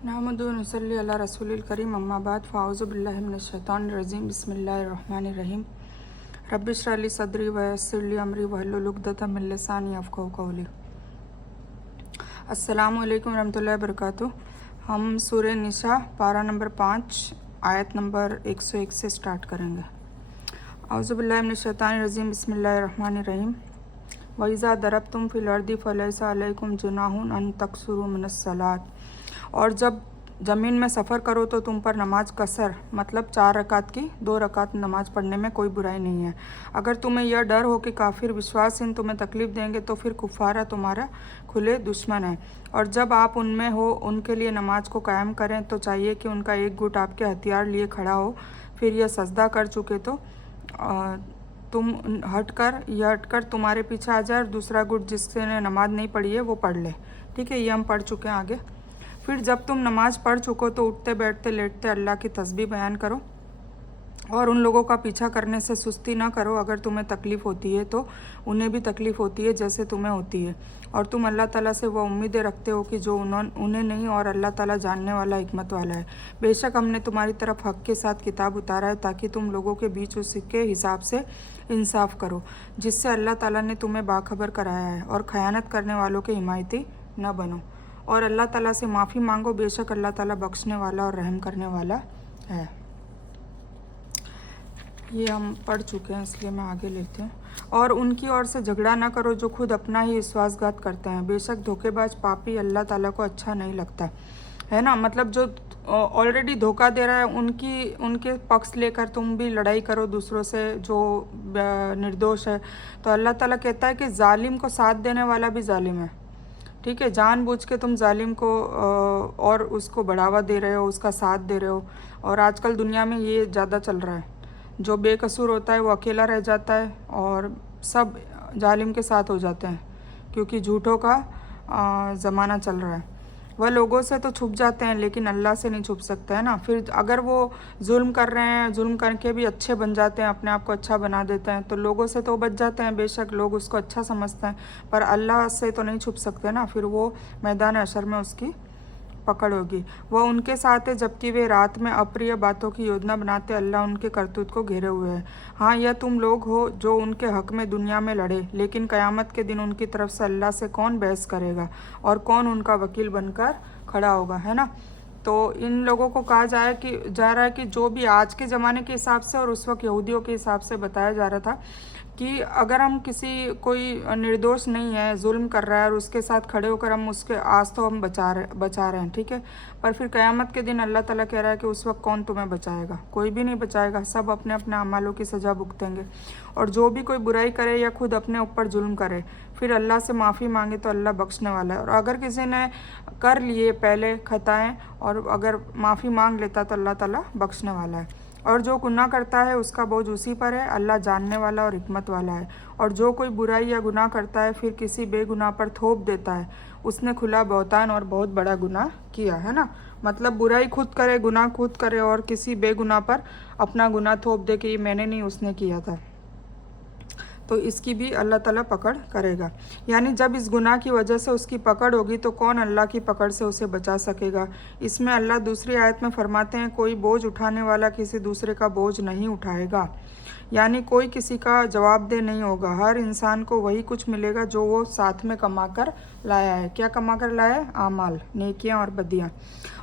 नहमदु व नसल्ली अला रसूलिल करीम अम्मा बाद फ़ाऊज़ु बिल्लाहि मिनश शैतानिर रजीम बिस्मिल्लाहिर रहमानिर रहीम रब्बि इश्रह ली सदरी व यस्सिर ली अमरी वहलुल उक़दतम मिन लिसानी यफ़क़हू क़ौली। अस्सलामु अलैकुम रहमतुल्लाहि व बरकातुहू। हम सूरह निसा पारा नंबर 5 आयत नंबर 101 से स्टार्ट करेंगे। औज़ु बिल्लाहि मिनश शैतानिर रजीम बिस्मिल्लाहिर रहमानिर रहीम व इज़ा दरबतुम फ़िल अर्दि फ़लैसा अलैकुम जुनाहुन अन तक़सूरू मिनस सलात। और जब ज़मीन में सफ़र करो तो तुम पर नमाज कसर मतलब 4 रकात की 2 रकात नमाज पढ़ने में कोई बुराई नहीं है। अगर तुम्हें यह डर हो कि काफिर विश्वासहीन तुम्हें तकलीफ़ देंगे तो फिर कुफ़ारा तुम्हारा खुले दुश्मन है। और जब आप उनमें हो उनके लिए नमाज को कायम करें तो चाहिए कि उनका एक गुट आपके हथियार लिए खड़ा हो। फिर यह सजदा कर चुके तो तुम हटकर तुम्हारे पीछे आ जाए और दूसरा गुट जिसने नमाज नहीं पढ़ी है वो पढ़ ले। ठीक है, ये हम पढ़ चुके हैं आगे। फिर जब तुम नमाज पढ़ चुको तो उठते बैठते लेटते अल्लाह की तस्बीह बयान करो और उन लोगों का पीछा करने से सुस्ती ना करो। अगर तुम्हें तकलीफ़ होती है तो उन्हें भी तकलीफ़ होती है जैसे तुम्हें होती है। और तुम अल्लाह ताला से वह उम्मीदें रखते हो कि जो उन्हें नहीं, और अल्लाह ताला जानने वाला हिकमत वाला है। बेशक हमने तुम्हारी तरफ हक़ के साथ किताब उतारा है ताकि तुम लोगों के बीच उसके हिसाब से इंसाफ करो जिससे अल्लाह ताला ने तुम्हें बाखबर कराया है। और ख़यानत करने वालों के हिमायती न बनो और अल्लाह ताला से माफ़ी मांगो। बेशक अल्लाह ताला बख्शने वाला और रहम करने वाला है। ये हम पढ़ चुके हैं इसलिए मैं आगे लेते हैं। और उनकी ओर से झगड़ा ना करो जो खुद अपना ही विश्वासघात करते हैं। बेशक धोखेबाज पापी अल्लाह ताला को अच्छा नहीं लगता है ना। मतलब जो ऑलरेडी धोखा दे रहा है उनके पक्ष लेकर तुम भी लड़ाई करो दूसरों से जो निर्दोष है। तो अल्लाह ताला कहता है कि जालिम को साथ देने वाला भी जालिम है। ठीक है, जानबूझ के तुम जालिम को और उसको बढ़ावा दे रहे हो, उसका साथ दे रहे हो। और आजकल दुनिया में ये ज़्यादा चल रहा है। जो बेकसूर होता है वो अकेला रह जाता है और सब जालिम के साथ हो जाते हैं क्योंकि झूठों का ज़माना चल रहा है। वह लोगों से तो छुप जाते हैं लेकिन अल्लाह से नहीं छुप सकते हैं ना। फिर अगर वो जुल्म कर रहे हैं, जुल्म करके भी अच्छे बन जाते हैं, अपने आप को अच्छा बना देते हैं तो लोगों से तो बच जाते हैं। बेशक लोग उसको अच्छा समझते हैं पर अल्लाह से तो नहीं छुप सकते ना। फिर वो मैदान हशर में उसकी पकड़ होगी। वह उनके साथ है जबकि वे रात में अप्रिय बातों की योजना बनाते। अल्लाह उनके करतूत को घेरे हुए है। हाँ, यह तुम लोग हो जो उनके हक में दुनिया में लड़े, लेकिन क़यामत के दिन उनकी तरफ से अल्लाह से कौन बहस करेगा और कौन उनका वकील बनकर खड़ा होगा, है ना। तो इन लोगों को कहा जा रहा है कि जो भी आज के ज़माने के हिसाब से और उस वक्त यहूदियों के हिसाब से बताया जा रहा था कि अगर हम कोई निर्दोष नहीं है, जुल्म कर रहा है और उसके साथ खड़े होकर हम उसके आज तो हम बचा रहे हैं। ठीक है, पर फिर क़यामत के दिन अल्लाह ताला कह रहा है कि उस वक्त कौन तुम्हें बचाएगा? कोई भी नहीं बचाएगा। सब अपने अपने अमालों की सज़ा भुगतेंगे। और जो भी कोई बुराई करे या खुद अपने ऊपर जुल्म करे फिर अल्लाह से माफ़ी मांगे तो अल्लाह बख्शने वाला है। और अगर किसी ने कर लिए पहले खताएँ और अगर माफ़ी मांग लेता तो अल्लाह ताला बख्शने वाला है। और जो गुनाह करता है उसका बोझ उसी पर है। अल्लाह जानने वाला और हिकमत वाला है। और जो कोई बुराई या गुनाह करता है फिर किसी बेगुनाह पर थोप देता है उसने खुला बहतान और बहुत बड़ा गुनाह किया, है ना। मतलब बुराई खुद करे, गुनाह खुद करे और किसी बेगुनाह पर अपना गुनाह थोप दे कि मैंने नहीं उसने किया था, तो इसकी भी अल्लाह ताला पकड़ करेगा। यानी जब इस गुनाह की वजह से उसकी पकड़ होगी तो कौन अल्लाह की पकड़ से उसे बचा सकेगा। इसमें अल्लाह दूसरी आयत में फरमाते हैं कोई बोझ उठाने वाला किसी दूसरे का बोझ नहीं उठाएगा। यानी कोई किसी का जवाबदेह नहीं होगा। हर इंसान को वही कुछ मिलेगा जो वो साथ में कमा कर लाया है। क्या कमा कर लाया है? आमाल, नेकियां और बदियां।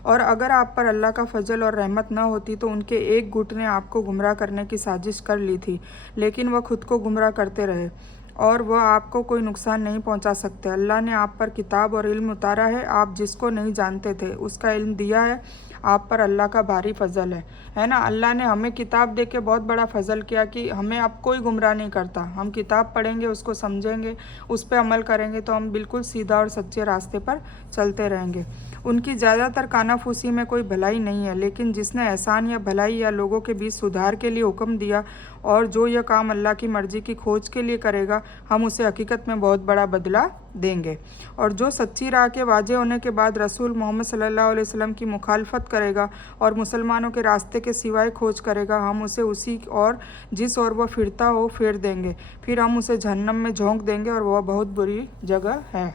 और अगर आप पर अल्लाह का फजल और रहमत न होती तो उनके एक गुट ने आपको गुमराह करने की साजिश कर ली थी, लेकिन वह खुद को गुमराह करते रहे और वह आपको कोई नुकसान नहीं पहुंचा सकते। अल्लाह ने आप पर किताब और इल्म उतारा है। आप जिसको नहीं जानते थे उसका इल्म दिया है। आप पर अल्लाह का भारी फजल है ना। अल्लाह ने हमें किताब दे के बहुत बड़ा फजल किया कि हमें अब कोई गुमराह नहीं करता। हम किताब पढ़ेंगे, उसको समझेंगे, उस पर अमल करेंगे तो हम बिल्कुल सीधा और सच्चे रास्ते पर चलते रहेंगे। उनकी ज़्यादातर कानाफूसी में कोई भलाई नहीं है, लेकिन जिसने एहसान या भलाई या लोगों के बीच सुधार के लिए हुक्म दिया और जो यह काम अल्लाह की मर्ज़ी की खोज के लिए करेगा हम उसे हकीकत में बहुत बड़ा बदला देंगे। और जो सच्ची राह के वाजे होने के बाद रसूल मोहम्मद सल्लल्लाहु अलैहि वसल्लम की मुखालफत करेगा और मुसलमानों के रास्ते के सिवाय खोज करेगा हम उसे उसी और जिस ओर वह फिरता हो फेर देंगे। फिर हम उसे जहन्नम में झोंक देंगे और वह बहुत बुरी जगह है।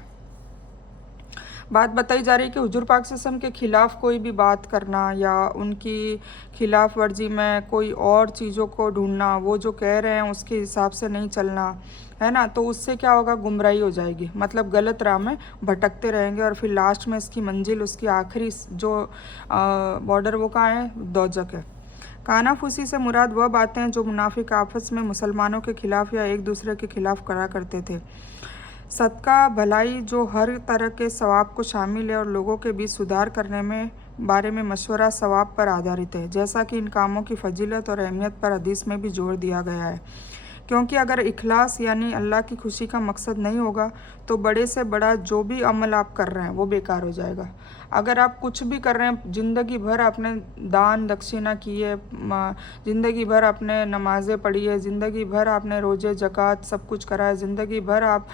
बात बताई जा रही है कि हुजूर पाक सल्लल्लाहु अलैहि वसल्लम के ख़िलाफ़ कोई भी बात करना या उनकी खिलाफ वर्जी में कोई और चीज़ों को ढूंढना, वो जो कह रहे हैं उसके हिसाब से नहीं चलना, है ना, तो उससे क्या होगा, गुमराही हो जाएगी, मतलब गलत राह में भटकते रहेंगे और फिर लास्ट में इसकी मंजिल, उसकी आखिरी जो बॉर्डर वो कहाँ है, दोज़ख है। कानाफूसी से मुराद वह बातें हैं जो मुनाफिक आपस में मुसलमानों के खिलाफ या एक दूसरे के खिलाफ करा करते थे। सदका भलाई जो हर तरह के सवाब को शामिल है और लोगों के बीच सुधार करने में बारे में मशवरा सवाब पर आधारित है, जैसा कि इन कामों की फजीलत और अहमियत पर हदीस में भी जोर दिया गया है। क्योंकि अगर इखलास यानी अल्लाह की खुशी का मकसद नहीं होगा तो बड़े से बड़ा जो भी अमल आप कर रहे हैं वो बेकार हो जाएगा। अगर आप कुछ भी कर रहे हैं, ज़िंदगी भर आपने दान दक्षिणा की है, ज़िंदगी भर आपने नमाज़ें पढ़ी है, ज़िंदगी भर आपने रोज़े ज़कात सब कुछ करा है, ज़िंदगी भर आप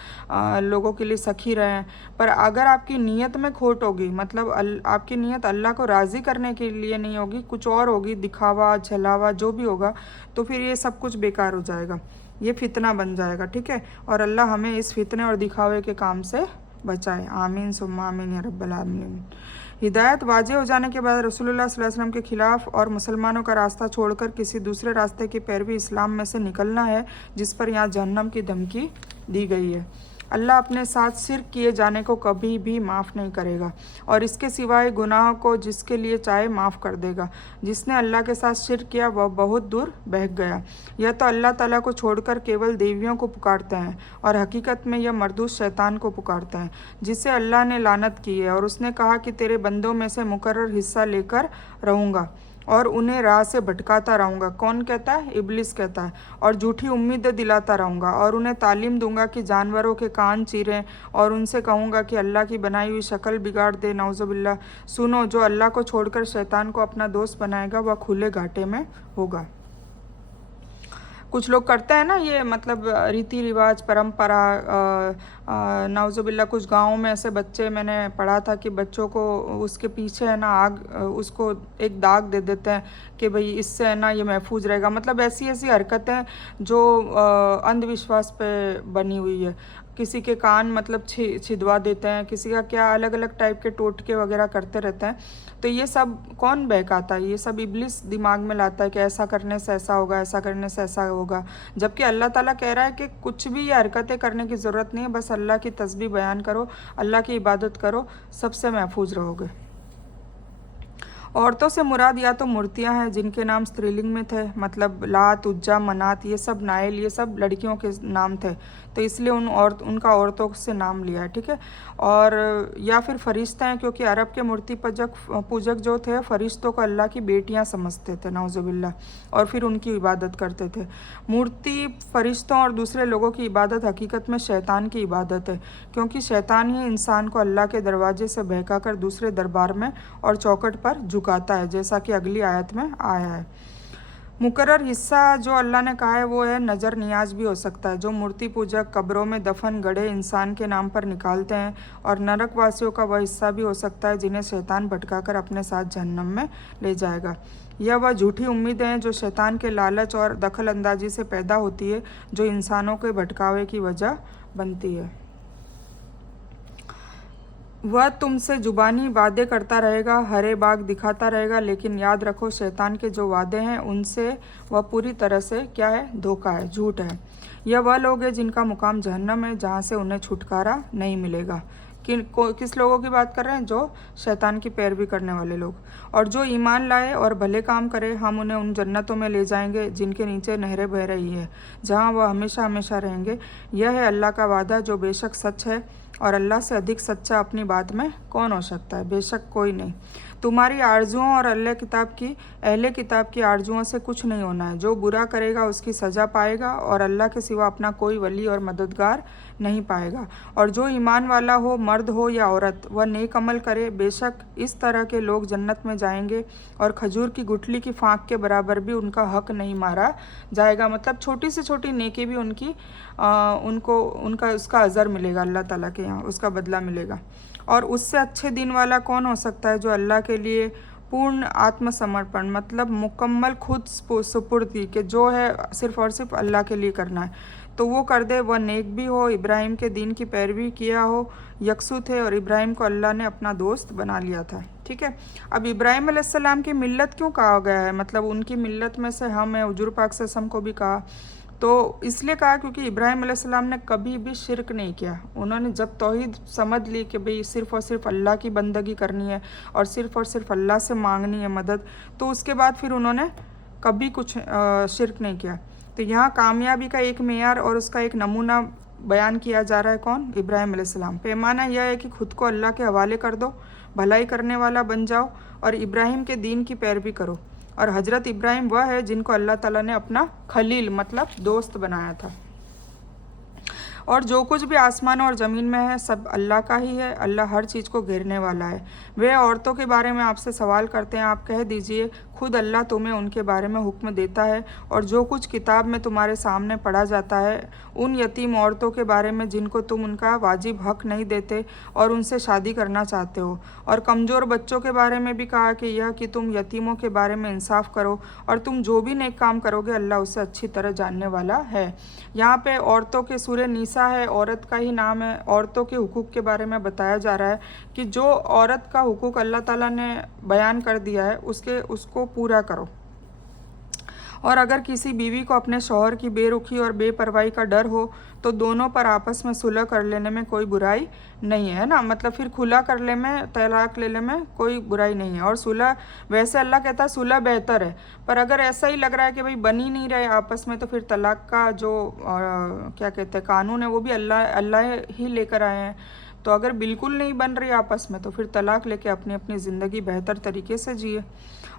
लोगों के लिए सखी रहे हैं, पर अगर आपकी नीयत में खोट होगी, मतलब आपकी नीयत अल्लाह को राज़ी करने के लिए नहीं होगी, कुछ और होगी, दिखावा छलावा जो भी होगा, तो फिर ये सब कुछ बेकार हो जाएगा, ये फितना बन जाएगा। ठीक है, और अल्लाह हमें इस फितने और दिखावे के काम से बचाए। आमीन सुम्मा आमीन या रब्बल आमीन। हिदायत वाजे हो जाने के बाद रसूलुल्लाह सल्लल्लाहु अलैहि वसल्लम के खिलाफ और मुसलमानों का रास्ता छोड़कर किसी दूसरे रास्ते की पैरवी इस्लाम में से निकलना है, जिस पर यहाँ जहन्नम की धमकी दी गई है। अल्लाह अपने साथ शिर्क किए जाने को कभी भी माफ़ नहीं करेगा और इसके सिवाय गुनाह को जिसके लिए चाहे माफ़ कर देगा। जिसने अल्लाह के साथ शिर्क किया वह बहुत दूर बहक गया। यह तो अल्लाह ताला को छोड़कर केवल देवियों को पुकारते हैं और हकीकत में यह मरदूस शैतान को पुकारते हैं, जिसे अल्लाह ने लानत की है और उसने कहा कि तेरे बंदों में से मुकर्रर हिस्सा लेकर रहूँगा और उन्हें राह से भटकाता रहूँगा। कौन कहता है? इब्लिस कहता है। और झूठी उम्मीदें दिलाता रहूँगा और उन्हें तालीम दूंगा कि जानवरों के कान चीरें और उनसे कहूँगा कि अल्लाह की बनाई हुई शक्ल बिगाड़ दे, नाउज़ुबिल्लाह। सुनो, जो अल्लाह को छोड़कर शैतान को अपना दोस्त बनाएगा वह खुले घाटे में होगा। कुछ लोग करते हैं ना ये, मतलब रीति रिवाज परंपरा, नाउज़ुबिल्लाह। कुछ गाँव में ऐसे बच्चे, मैंने पढ़ा था कि बच्चों को उसके पीछे है ना आग, उसको एक दाग दे देते हैं कि भाई इससे है ना ये महफूज रहेगा। मतलब ऐसी ऐसी हरकतें जो अंधविश्वास पे बनी हुई है। किसी के कान मतलब छिदवा देते हैं, किसी का क्या अलग अलग टाइप के टोटके वगैरह करते रहते हैं। तो ये सब कौन बहकाता है? ये सब इब्लिस दिमाग में लाता है कि ऐसा करने से ऐसा होगा, ऐसा करने से ऐसा होगा, जबकि अल्लाह ताला कह रहा है कि कुछ भी ये हरकतें करने की ज़रूरत नहीं है, बस अल्लाह की तस्बीह बयान करो, अल्लाह की इबादत करो, सबसे महफूज रहोगे। औरतों से मुराद या तो मूर्तियां हैं जिनके नाम स्त्रीलिंग में थे, मतलब लात, उज्जा, मनात, ये सब नाइल, ये सब लड़कियों के नाम थे, तो इसलिए उनका औरतों से नाम लिया है। ठीक है, और या फिर फरिश्ते हैं, क्योंकि अरब के मूर्ति पूजक जो थे फरिश्तों को अल्लाह की बेटियां समझते थे, नाउज़ुबिल्लाह, और फिर उनकी इबादत करते थे। मूर्ति, फरिश्तों और दूसरे लोगों की इबादत हकीकत में शैतान की इबादत है, क्योंकि शैतान ही इंसान को अल्लाह के दरवाजे से बहका कर दूसरे दरबार में और चौखट पर झुकाता है, जैसा कि अगली आयत में आया है। मुकर्रर हिस्सा जो अल्लाह ने कहा है वो है नज़र नियाज भी हो सकता है, जो मूर्ति पूजक कब्रों में दफन गड़े इंसान के नाम पर निकालते हैं, और नरक वासियों का वह हिस्सा भी हो सकता है जिन्हें शैतान भटकाकर अपने साथ जहन्नम में ले जाएगा। यह वह झूठी उम्मीदें हैं जो शैतान के लालच और दखल अंदाजी से पैदा होती है, जो इंसानों के भटकावे की वजह बनती है। वह तुमसे जुबानी वादे करता रहेगा, हरे बाग दिखाता रहेगा, लेकिन याद रखो शैतान के जो वादे हैं उनसे वह पूरी तरह से क्या है? धोखा है, झूठ है। यह वह लोग हैं जिनका मुकाम जहन्नम है, जहाँ से उन्हें छुटकारा नहीं मिलेगा। किस लोगों की बात कर रहे हैं? जो शैतान की पैरवी करने वाले लोग। और जो ईमान लाए और भले काम करे, हम उन्हें उन जन्नतों में ले जाएंगे जिनके नीचे नहरें बह रही है, जहाँ वह हमेशा हमेशा रहेंगे। यह है अल्लाह का वादा जो बेशक सच है, और अल्लाह से अधिक सच्चा अपनी बात में कौन हो सकता है? बेशक कोई नहीं। तुम्हारी आरजुओं और अहले किताब की आरजुओं से कुछ नहीं होना है। जो बुरा करेगा उसकी सज़ा पाएगा, और अल्लाह के सिवा अपना कोई वली और मददगार नहीं पाएगा। और जो ईमान वाला हो, मर्द हो या औरत, वह नेक अमल करे, बेशक इस तरह के लोग जन्नत में जाएंगे, और खजूर की गुठली की फाँक के बराबर भी उनका हक नहीं मारा जाएगा। मतलब छोटी से छोटी नेकी भी उनका उसका अज़र मिलेगा अल्लाह ताला के यहाँ, उसका बदला मिलेगा। और उससे अच्छे दिन वाला कौन हो सकता है? जो अल्लाह के लिए पूर्ण आत्मसमर्पण, मतलब मुकम्मल खुद सुपुर्दी के, जो है सिर्फ़ और सिर्फ अल्लाह के लिए करना है। तो वो कर दे। वह नेक भी हो, इब्राहिम के दीन की पैरवी किया हो, यकसू थे और इब्राहिम को अल्लाह ने अपना दोस्त बना लिया था। ठीक है। अब इब्राहिम अलैहिस्सलाम की मिल्लत क्यों कहा गया है, मतलब उनकी मिल्लत में से हम है, हुजूर पाक सल्लल्लाहु को भी कहा, तो इसलिए कहा क्योंकि इब्राहिम अलैहिस्सलाम ने कभी भी शिरक नहीं किया। उन्होंने जब तौहीद समझ ली कि भाई सिर्फ़ और सिर्फ अल्लाह की बंदगी करनी है और सिर्फ अल्लाह से मांगनी है मदद, तो उसके बाद फिर उन्होंने कभी कुछ शिरक नहीं किया। तो यहाँ कामयाबी का एक मेयार और उसका एक नमूना बयान किया जा रहा है। कौन? इब्राहिम अलैहिस्सलाम। पैमाना यह है कि खुद को अल्लाह के हवाले कर दो, भलाई करने वाला बन जाओ और इब्राहिम के दीन की पैरवी करो। और हज़रत इब्राहिम वह है जिनको अल्लाह ताला ने अपना खलील मतलब दोस्त बनाया था। और जो कुछ भी आसमान और ज़मीन में है सब अल्लाह का ही है। अल्लाह हर चीज़ को घेरने वाला है। वे औरतों के बारे में आपसे सवाल करते हैं, आप कह दीजिए खुद अल्लाह तुम्हें उनके बारे में हुक्म देता है और जो कुछ किताब में तुम्हारे सामने पढ़ा जाता है उन यतीम औरतों के बारे में जिनको तुम उनका वाजिब हक नहीं देते और उनसे शादी करना चाहते हो, और कमज़ोर बच्चों के बारे में भी कहा कि यह कि तुम यतीमों के बारे में इंसाफ करो और तुम जो भी नेक काम करोगे अल्लाह उसे अच्छी तरह जानने वाला है। यहाँ पे औरतों के सूरह निसा है, औरत का ही नाम है। औरतों के हुकूक के बारे में बताया जा रहा है कि जो औरत का हुकूक अल्लाह ताला ने बयान कर दिया है उसको पूरा करो। और अगर किसी बीवी को अपने शौहर की बेरुखी और बेपरवाही का डर हो तो दोनों पर आपस में सुलह कर लेने में कोई बुराई नहीं है ना, मतलब फिर खुला कर ले में, तलाक ले ले में कोई बुराई नहीं है। और सुलह वैसे अल्लाह कहता है सुलह बेहतर है, पर अगर ऐसा ही लग रहा है कि भाई बन ही नहीं रहे आपस में तो फिर तलाक का जो क्या कहते हैं कानून है वो भी अल्लाह ही लेकर आए हैं। तो अगर बिल्कुल नहीं बन रही आपस में तो फिर तलाक लेके अपनी अपनी ज़िंदगी बेहतर तरीके से जिए।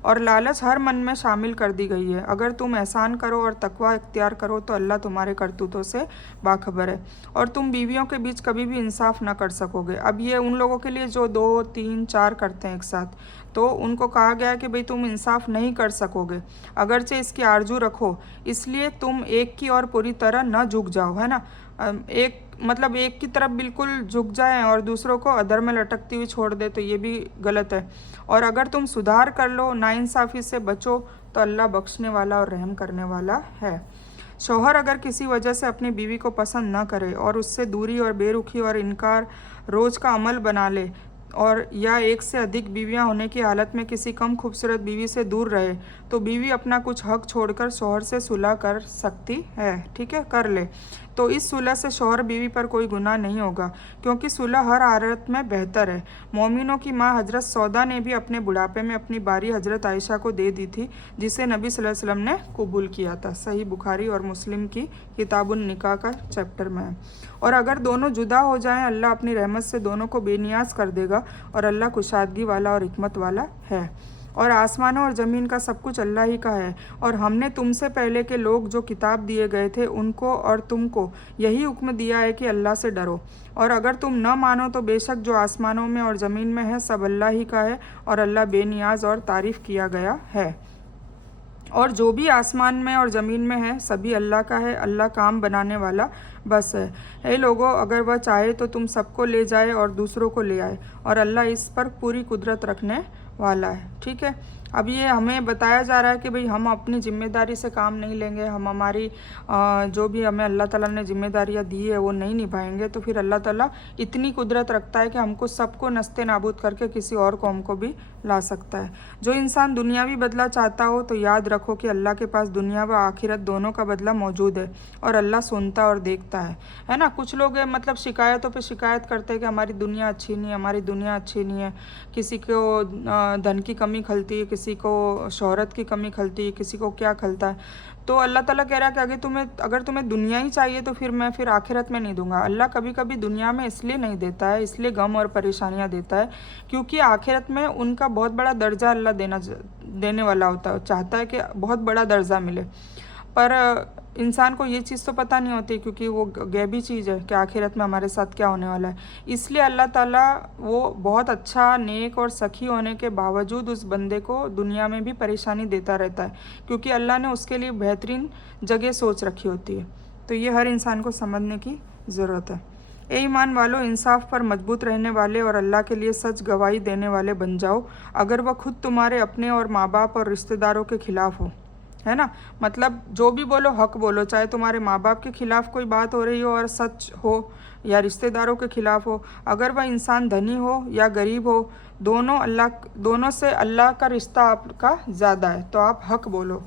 और लालच हर मन में शामिल कर दी गई है। अगर तुम एहसान करो और तकवा इख्तियार करो तो अल्लाह तुम्हारे करतूतों से बाखबर है। और तुम बीवियों के बीच कभी भी इंसाफ ना कर सकोगे। अब ये उन लोगों के लिए जो 2, 3, 4 करते हैं एक साथ, तो उनको कहा गया कि भाई तुम इंसाफ नहीं कर सकोगे अगरचे इसकी आरजू रखो, इसलिए तुम एक की और पूरी तरह न झुक जाओ, है ना। एक मतलब एक की तरफ बिल्कुल झुक जाए और दूसरों को अधर में लटकती हुई छोड़ दे तो ये भी गलत है। और अगर तुम सुधार कर लो, नाइंसाफ़ी से बचो तो अल्लाह बख्शने वाला और रहम करने वाला है। शौहर अगर किसी वजह से अपनी बीवी को पसंद न करे और उससे दूरी और बेरुखी और इनकार रोज़ का अमल बना ले, और या एक से अधिक बीवियां होने की हालत में किसी कम खूबसूरत बीवी से दूर रहे, तो बीवी अपना कुछ हक छोड़कर शौहर से सुलह कर सकती है। ठीक है, कर ले। तो इस सुलह से शौहर बीवी पर कोई गुनाह नहीं होगा क्योंकि सुलह हर हालत में बेहतर है। मोमिनों की माँ हज़रत सौदा ने भी अपने बुढ़ापे में अपनी बारी हज़रत आयशा को दे दी थी, जिसे नबी सल्लल्लाहु अलैहि वसल्लम ने कबूल किया था। सही बुखारी और मुस्लिम की किताबुन निकाह का चैप्टर में है। और अगर दोनों जुदा हो जाएं, अल्लाह अपनी रहमत से दोनों को बेनियाज कर देगा और अल्लाह कुशादगी वाला और हिकमत वाला है। और आसमानों और ज़मीन का सब कुछ अल्लाह ही का है। और हमने तुमसे पहले के लोग जो किताब दिए गए थे उनको और तुमको यही हुक्म दिया है कि अल्लाह से डरो। और अगर तुम न मानो तो बेशक जो आसमानों में और ज़मीन में है सब अल्लाह ही का है और अल्लाह बेनियाज और तारीफ़ किया गया है। और जो भी आसमान में और ज़मीन में है सभी अल्लाह का है। अल्लाह काम बनाने वाला बस है। हे लोगों, अगर वह चाहे तो तुम सबको ले जाए और दूसरों को ले आए, और अल्लाह इस पर पूरी कुदरत रखने वाला है। ठीक है। अब ये हमें बताया जा रहा है कि भाई हम अपनी ज़िम्मेदारी से काम नहीं लेंगे, हम हमारी जो भी हमें अल्लाह ताला ने ज़िम्मेदारियाँ दी है वो नहीं निभाएंगे, तो फिर अल्लाह ताला इतनी कुदरत रखता है कि हमको सबको नस्ते नाबूद करके किसी और कौम को भी ला सकता है। जो इंसान दुनियावी बदला चाहता हो तो याद रखो कि अल्लाह के पास दुनिया व आखिरत दोनों का बदला मौजूद है और अल्लाह सुनता और देखता है ना। कुछ लोग मतलब शिकायतों पे शिकायत करते हैं कि हमारी दुनिया अच्छी नहीं है, हमारी दुनिया अच्छी नहीं है। किसी को धन की कमी खलती है, किसी को शोहरत की कमी खलती है, किसी को क्या खलता है। तो अल्लाह ताला कह रहा है कि अगर तुम्हें दुनिया ही चाहिए तो फिर मैं आखिरत में नहीं दूंगा। अल्लाह कभी कभी दुनिया में इसलिए नहीं देता है, इसलिए गम और परेशानियां देता है क्योंकि आखिरत में उनका बहुत बड़ा दर्जा अल्लाह देने वाला होता है, चाहता है कि बहुत बड़ा दर्जा मिले। पर इंसान को ये चीज़ तो पता नहीं होती क्योंकि वो गैबी चीज़ है कि आखिरत में हमारे साथ क्या होने वाला है। इसलिए अल्लाह ताला वो बहुत अच्छा नेक और सखी होने के बावजूद उस बंदे को दुनिया में भी परेशानी देता रहता है क्योंकि अल्लाह ने उसके लिए बेहतरीन जगह सोच रखी होती है। तो ये हर इंसान को समझने की ज़रूरत है। ए ईमान वालों, इंसाफ पर मजबूत रहने वाले और अल्लाह के लिए सच गवाही देने वाले बन जाओ, अगर वह खुद तुम्हारे अपने और माँ बाप और रिश्तेदारों के खिलाफ हो। है ना। मतलब जो भी बोलो हक बोलो, चाहे तुम्हारे माँ बाप के खिलाफ कोई बात हो रही हो और सच हो, या रिश्तेदारों के खिलाफ हो, अगर वह इंसान धनी हो या गरीब हो, दोनों से अल्लाह का रिश्ता आपका ज़्यादा है, तो आप हक बोलो।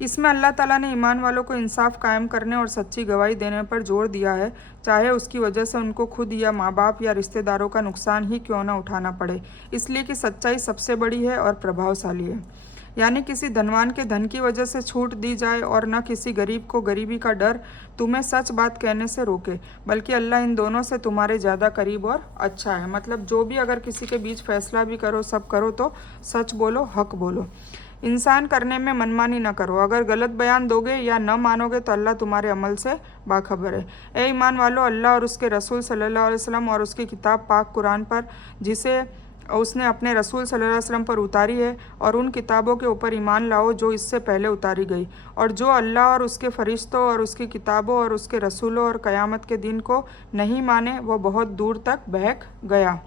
इसमें अल्लाह ताला ने ईमान वालों को इंसाफ कायम करने और सच्ची गवाही देने पर जोर दिया है, चाहे उसकी वजह से उनको खुद या माँ बाप या रिश्तेदारों का नुकसान ही क्यों ना उठाना पड़े, इसलिए कि सच्चाई सबसे बड़ी है और प्रभावशाली है। यानी किसी धनवान के धन की वजह से छूट दी जाए और न किसी गरीब को गरीबी का डर तुम्हें सच बात कहने से रोके, बल्कि अल्लाह इन दोनों से तुम्हारे ज़्यादा करीब और अच्छा है। मतलब जो भी अगर किसी के बीच फैसला भी करो, सब करो, तो सच बोलो, हक बोलो। इंसान करने में मनमानी न करो, अगर गलत बयान दोगे या न मानोगे तो अल्लाह तुम्हारे अमल से बाखबर है। ए ईमान वालों, अल्लाह और उसके रसूल सल्लल्लाहु अलैहि वसल्लम और उसकी किताब पाक कुरान पर, जिसे उसने अपने रसूल सल्लल्लाहु अलैहि वसल्लम पर उतारी है, और उन किताबों के ऊपर ईमान लाओ जो इससे पहले उतारी गई, और जो अल्लाह और उसके फरिश्तों और उसकी किताबों और उसके रसूलों और क़यामत के दिन को नहीं माने, वो बहुत दूर तक बहक गया।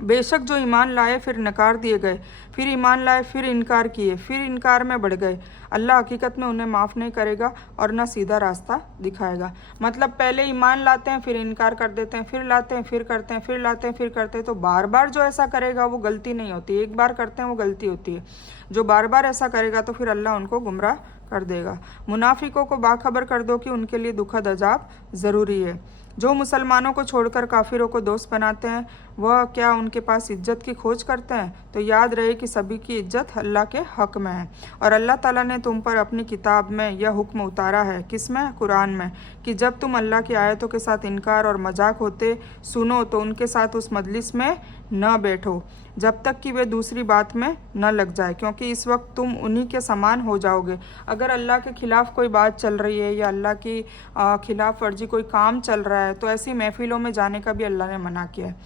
बेशक जो ईमान लाए फिर नकार दिए गए, फिर ईमान लाए फिर इनकार किए, फिर इनकार में बढ़ गए, अल्लाह हकीकत में उन्हें माफ़ नहीं करेगा और न सीधा रास्ता दिखाएगा। मतलब पहले ईमान लाते हैं, फिर इनकार कर देते हैं, फिर लाते हैं, फिर करते हैं, फिर लाते हैं, फिर करते हैं, तो बार बार जो ऐसा करेगा वो गलती नहीं होती, एक बार करते हैं वो गलती होती है। जो बार बार ऐसा करेगा तो फिर अल्लाह उनको गुमराह कर देगा। मुनाफिकों को बाखबर कर दो कि उनके लिए दुखद अजाब ज़रूरी है। जो मुसलमानों को छोड़कर काफिरों को दोस्त बनाते हैं, वह क्या उनके पास इज्जत की खोज करते हैं? तो याद रहे कि सभी की इज्जत अल्लाह के हक में है। और अल्लाह ताला ने तुम पर अपनी किताब में यह हुक्म उतारा है, किसमें? कुरान में, कि जब तुम अल्लाह की आयतों के साथ इनकार और मजाक होते सुनो तो उनके साथ उस मजलिस में न बैठो जब तक कि वे दूसरी बात में न लग जाए, क्योंकि इस वक्त तुम उन्हीं के समान हो जाओगे। अगर अल्लाह के खिलाफ कोई बात चल रही है या अल्लाह की खिलाफ वर्जी कोई काम चल रहा है, तो ऐसी महफिलों में जाने का भी अल्लाह ने मना किया है।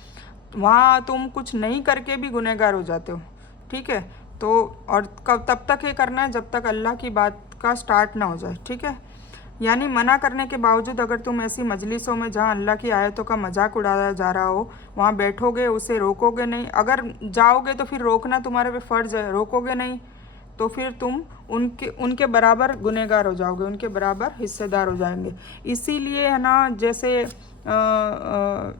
वहाँ तुम कुछ नहीं करके भी गुनहगार हो जाते हो, ठीक है। तो और कब तब तक ये करना है जब तक अल्लाह की बात का स्टार्ट ना हो जाए, ठीक है। यानी मना करने के बावजूद अगर तुम ऐसी मजलिसों में जहाँ अल्लाह की आयतों का मजाक उड़ाया जा रहा हो, वहाँ बैठोगे, उसे रोकोगे नहीं, अगर जाओगे तो फिर रोकना तुम्हारे पे फ़र्ज़ है, रोकोगे नहीं तो फिर तुम उनके बराबर गुनहगार हो जाओगे, उनके बराबर हिस्सेदार हो जाएंगे। इसीलिए है ना, जैसे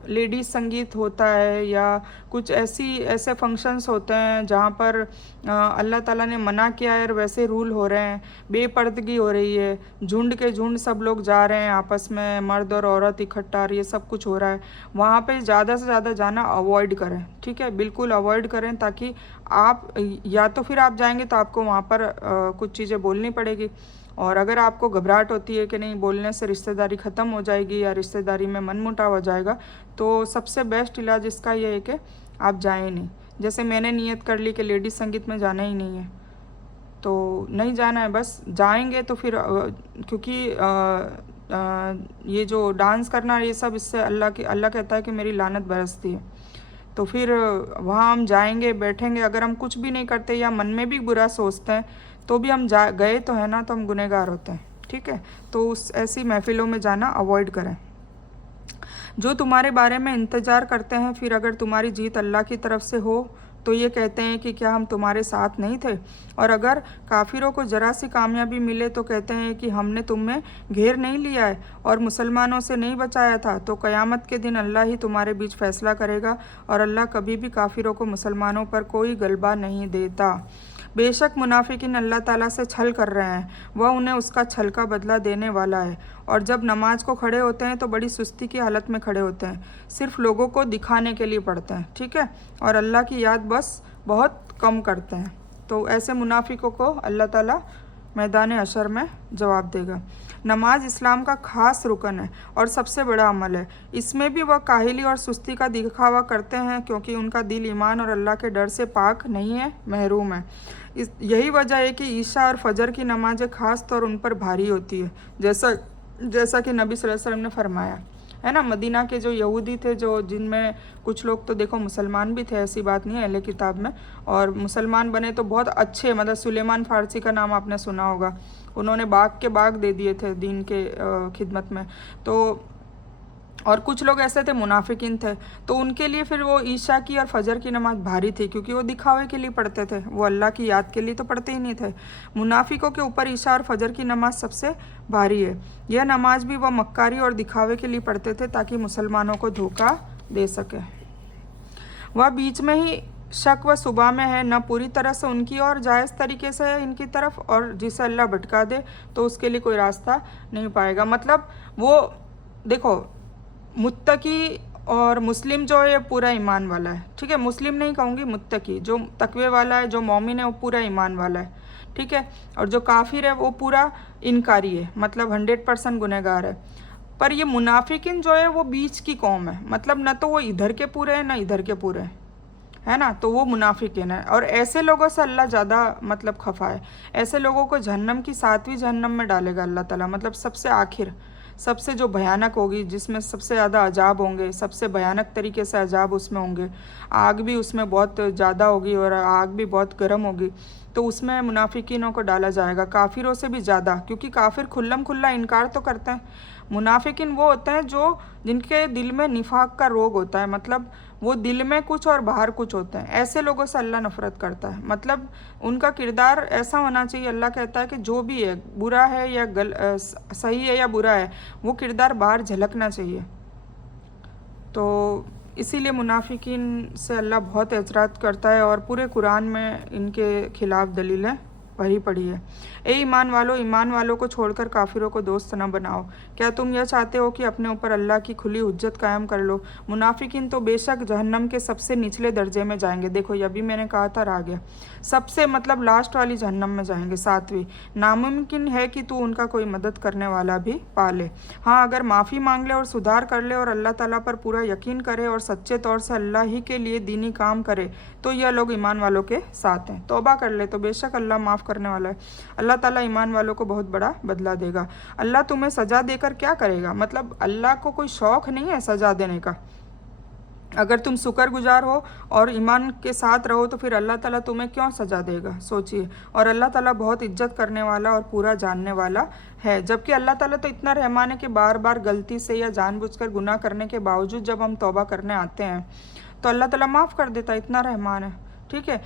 लेडीज़ संगीत होता है या कुछ ऐसे फंक्शंस होते हैं जहाँ पर अल्लाह ताला ने मना किया है और वैसे रूल हो रहे हैं, बेपर्दगी हो रही है, झुंड के झुंड सब लोग जा रहे हैं आपस में, मर्द और औरत इकट्ठा, ये सब कुछ हो रहा है, वहाँ पे ज़्यादा से ज़्यादा जाना अवॉइड करें, ठीक है, बिल्कुल अवॉइड करें, ताकि आप या तो फिर आप जाएंगे तो आपको वहाँ पर कुछ चीज़ें बोलनी पड़ेगी, और अगर आपको घबराहट होती है कि नहीं बोलने से रिश्तेदारी ख़त्म हो जाएगी या रिश्तेदारी में मनमुटाव हो जाएगा, तो सबसे बेस्ट इलाज इसका ये है कि आप जाएं नहीं। जैसे मैंने नियत कर ली कि लेडीज़ संगीत में जाना ही नहीं है, तो नहीं जाना है, बस जाएंगे तो फिर क्योंकि ये जो डांस करना ये सब, इससे अल्लाह कहता है कि मेरी लानत बरसती है। तो फिर वहाँ हम जाएंगे, बैठेंगे, अगर हम कुछ भी नहीं करते या मन में भी बुरा सोचते हैं तो भी हम गए तो है ना, तो हम गुनहगार होते हैं, ठीक है। तो उस ऐसी महफिलों में जाना अवॉइड करें। जो तुम्हारे बारे में इंतज़ार करते हैं, फिर अगर तुम्हारी जीत अल्लाह की तरफ से हो तो ये कहते हैं कि क्या हम तुम्हारे साथ नहीं थे, और अगर काफिरों को ज़रा सी कामयाबी मिले तो कहते हैं कि हमने तुम्हें घेर नहीं लिया है और मुसलमानों से नहीं बचाया था। तो क़यामत के दिन अल्लाह ही तुम्हारे बीच फ़ैसला करेगा, और अल्लाह कभी भी काफिरों को मुसलमानों पर कोई गलबा नहीं देता। बेशक मुनाफिकीन अल्लाह ताला से छल कर रहे हैं, वह उन्हें उसका छल का बदला देने वाला है। और जब नमाज को खड़े होते हैं तो बड़ी सुस्ती की हालत में खड़े होते हैं, सिर्फ लोगों को दिखाने के लिए पढ़ते हैं, ठीक है, और अल्लाह की याद बस बहुत कम करते हैं। तो ऐसे मुनाफिकों को अल्लाह ताला मैदान हशर में जवाब देगा। नमाज इस्लाम का ख़ास रुकन है और सबसे बड़ा अमल है। इसमें भी वह काहिली और सुस्ती का दिखावा करते हैं, क्योंकि उनका दिल ईमान और अल्लाह के डर से पाक नहीं है, महरूम है। यही वजह है कि ईशा और फजर की नमाज़ें ख़ास तौर उन पर भारी होती है, जैसा कि नबी सल्लल्लाहु अलैहि वसल्लम ने फरमाया है ना। मदीना के जो यहूदी थे, जो जिनमें कुछ लोग तो देखो मुसलमान भी थे, ऐसी बात नहीं है, अहले किताब में, और मुसलमान बने तो बहुत अच्छे, मतलब सुलेमान फ़ारसी का नाम आपने सुना होगा, उन्होंने बाग के बाग दे दिए थे दीन के खिदमत में। तो और कुछ लोग ऐसे थे मुनाफिकीन थे, तो उनके लिए फिर वो ईशा की और फजर की नमाज भारी थी, क्योंकि वो दिखावे के लिए पढ़ते थे, वो अल्लाह की याद के लिए तो पढ़ते ही नहीं थे। मुनाफिकों के ऊपर ईशा और फजर की नमाज सबसे भारी है। यह नमाज भी वह मक्कारी और दिखावे के लिए पढ़ते थे ताकि मुसलमानों को धोखा दे सके। वह बीच में ही शक व सुबह में है, न पूरी तरह से उनकी और जायज़ तरीके से है इनकी तरफ, और जिसे अल्लाह भटका दे तो उसके लिए कोई रास्ता नहीं पाएगा। मतलब वो देखो, मुत्तकी और मुस्लिम जो है पूरा ईमान वाला है, ठीक है, मुस्लिम नहीं कहूँगी, मुत्तकी जो तकवे वाला है, जो मोमिन है वो पूरा ईमान वाला है, ठीक है, और जो काफिर है वो पूरा इनकारी है, मतलब 100% गुनहगार है। पर ये मुनाफिकिन जो है वो बीच की कौम है, मतलब न तो वो इधर के पूरे हैं न इधर के पूरे हैं, है ना, तो वो मुनाफिकिन है। और ऐसे लोगों से अल्लाह ज़्यादा मतलब खफा है। ऐसे लोगों को जहन्नम की 7वीं जहन्नम में डालेगा अल्लाह ताला, मतलब सबसे आखिर, सबसे जो भयानक होगी, जिसमें सबसे ज़्यादा अजाब होंगे, सबसे भयानक तरीके से अजाब उसमें होंगे, आग भी उसमें बहुत ज़्यादा होगी और आग भी बहुत गर्म होगी, तो उसमें मुनाफिकीनों को डाला जाएगा, काफिरों से भी ज़्यादा, क्योंकि काफिर खुल्लम खुल्ला इनकार तो करते हैं। मुनाफिकिन वो होते हैं जो जिनके दिल में निफाक का रोग होता है, मतलब वो दिल में कुछ और बाहर कुछ होते हैं। ऐसे लोगों से अल्लाह नफरत करता है, मतलब उनका किरदार ऐसा होना चाहिए। अल्लाह कहता है कि जो भी है, बुरा है या सही है या बुरा है, वो किरदार बाहर झलकना चाहिए। तो इसीलिए मुनाफिकीन से अल्लाह बहुत एतराज़ करता है, और पूरे कुरान में इनके खिलाफ दलीलें भरी पड़ी है। ए ईमान वालों को छोड़कर काफिरों को दोस्त न बनाओ। क्या तुम यह चाहते हो कि अपने ऊपर अल्लाह की खुली हुज्जत कायम कर लो? मुनाफिकीन तो बेशक जहन्नम के सबसे निचले दर्जे में जाएंगे। देखो, ये अभी मैंने कहा था, आ गया, सबसे मतलब लास्ट वाली जहन्नम में जाएंगे, 7वीं। नामुमकिन है कि तू उनका कोई मदद करने वाला भी पा ले। हाँ, अगर माफ़ी मांग ले और सुधार कर ले और अल्लाह ताला पर पूरा यकीन करे और सच्चे तौर से अल्लाह ही के लिए दीनी काम करे, तो यह लोग ईमान वालों के साथ हैं। तौबा कर ले तो बेशक अल्लाह माफ़ करने वाला है। अल्लाह ताला ईमान वालों को बहुत बड़ा बदला देगा। अल्लाह तुम्हें सज़ा देकर क्या करेगा? मतलब अल्लाह को कोई शौक़ नहीं है सज़ा देने का। अगर तुम शुक्रगुजार हो और ईमान के साथ रहो तो फिर अल्लाह ताला तुम्हें क्यों सज़ा देगा, सोचिए। और अल्लाह ताला बहुत इज्जत करने वाला और पूरा जानने वाला है। जबकि अल्लाह ताला तो इतना रहमान है कि बार बार गलती से या जानबूझकर गुनाह करने के बावजूद जब हम तौबा करने आते हैं तो अल्लाह ताला माफ़ कर देता है, इतना रहमान है, ठीक है।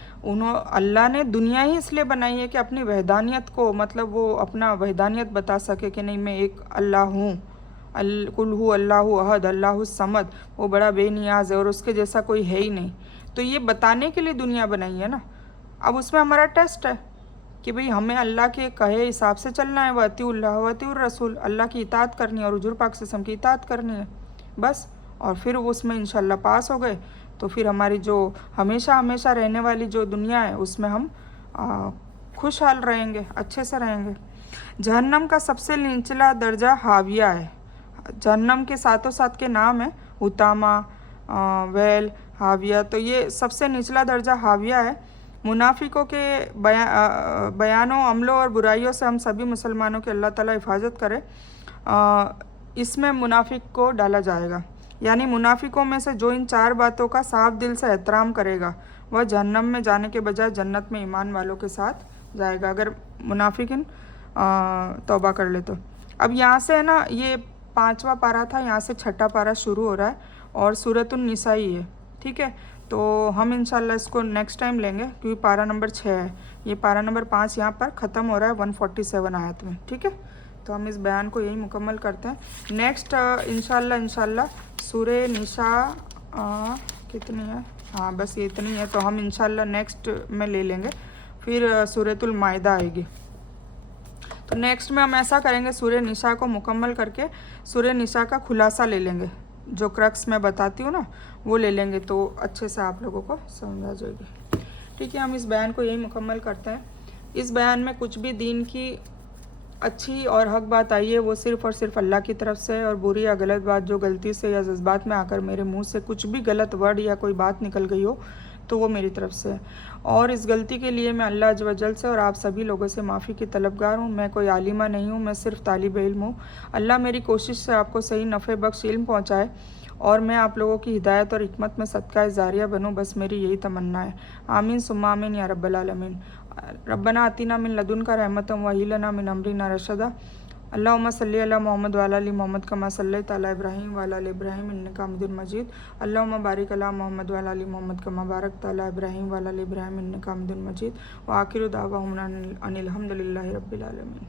अल्लाह ने दुनिया ही इसलिए बनाई है कि अपनी वहदानियत को, मतलब वो अपना वहदानियत बता सके कि नहीं, मैं एक अल्लाह हूँ, कुल हु अल्लाहु अहद अल्लाहु समद, वो बड़ा बेनियाज है और उसके जैसा कोई है ही नहीं। तो ये बताने के लिए दुनिया बनाई है ना। अब उसमें हमारा टेस्ट है कि भाई हमें अल्लाह के कहे हिसाब से चलना है, वतीउल्लाह वतीउर रसूल, अल्लाह की इताअत करनी है और हुजूर पाक सल्लल्लाहु अलैहि वसल्लम की इताअत करनी है, बस। और फिर उसमें इंशाल्लाह पास हो गए तो फिर हमारी जो हमेशा हमेशा रहने वाली जो दुनिया है उसमें हम खुशहाल रहेंगे, अच्छे से रहेंगे। जहन्नम का सबसे निचला दर्जा हाविया है। जहन्नम के सातों सात के नाम है, हुतामा, वेल, हाविया, तो ये सबसे निचला दर्जा हाविया है। मुनाफिकों के बयानों, अमलों और बुराइयों से हम सभी मुसलमानों की अल्लाह ताला हिफाजत करे। इसमें मुनाफिक को डाला जाएगा, यानी मुनाफिकों में से जो इन 4 बातों का साफ दिल से एहतराम करेगा वह जहन्नम में जाने के बजाय जन्नत में ईमान वालों के साथ जाएगा, अगर मुनाफिकिन तौबा कर ले तो। अब यहाँ से है ना, ये 5वां पारा था, यहाँ से 6ठा पारा शुरू हो रहा है और सूरतुन निसा ही है, ठीक है। तो हम इंशाल्लाह इसको नेक्स्ट टाइम लेंगे क्योंकि पारा नंबर 6 है, ये पारा नंबर 5 यहाँ पर ख़त्म हो रहा है 147 आयत में, ठीक है। तो हम इस बयान को यही मुकम्मल करते हैं। नेक्स्ट इंशाल्लाह सूरे निसा कितनी है, हाँ बस ये इतनी है, तो हम इंशाल्लाह नेक्स्ट में ले लेंगे। फिर सूरतुल माइदा आएगी, तो नेक्स्ट में हम ऐसा करेंगे, सूर्य निशा को मुकम्मल करके सूर्य निशा का खुलासा ले लेंगे, जो क्रक्स मैं बताती हूँ ना वो ले लेंगे, तो अच्छे से आप लोगों को समझ आ जाएगी, ठीक है। हम इस बयान को यही मुकम्मल करते हैं। इस बयान में कुछ भी दीन की अच्छी और हक बात आई है वो सिर्फ़ और सिर्फ अल्लाह की तरफ से है, और बुरी या गलत बात जो गलती से या जज्बात में आकर मेरे मुँह से कुछ भी गलत वर्ड या कोई बात निकल गई हो तो वो मेरी तरफ से है। और इस गलती के लिए मैं अल्लाह अज़्ज़ व जल से और आप सभी लोगों से माफ़ी की तलबगार हूँ। मैं कोई आलिमा नहीं हूँ, मैं सिर्फ तालिब इल्म हूँ। अल्लाह मेरी कोशिश से आपको सही नफ़े बख्श इल्म पहुँचाए और मैं आप लोगों की हिदायत और हिकमत में सदका जारिया बनूँ, बस मेरी यही तमन्ना है। आमीन सुम्मा आमीन या रब्बल आलमीन। रब्बना आतिना मिन लदुनका रहमतम व हिलना मिन अमरिना रशदा। अल्लाहुम्मा सल्ली अला मोहम्मद वाला अली मोहम्मद कमा सल्लैता अला इब्राहीम वाला अली इब्राहीम इन्नका हमीदुम मजीद। अल्लाहुम्मा बारिक अला मोहम्मद वाला अली मोहम्मद कमा बारकता अला इब्राहीम वाला अली इब्राहीम इन्नका हमीदुम मजीद। व आखिरु दावाहुम अनिल हम्दुलिल्लाहि रब्बिल आलमीन।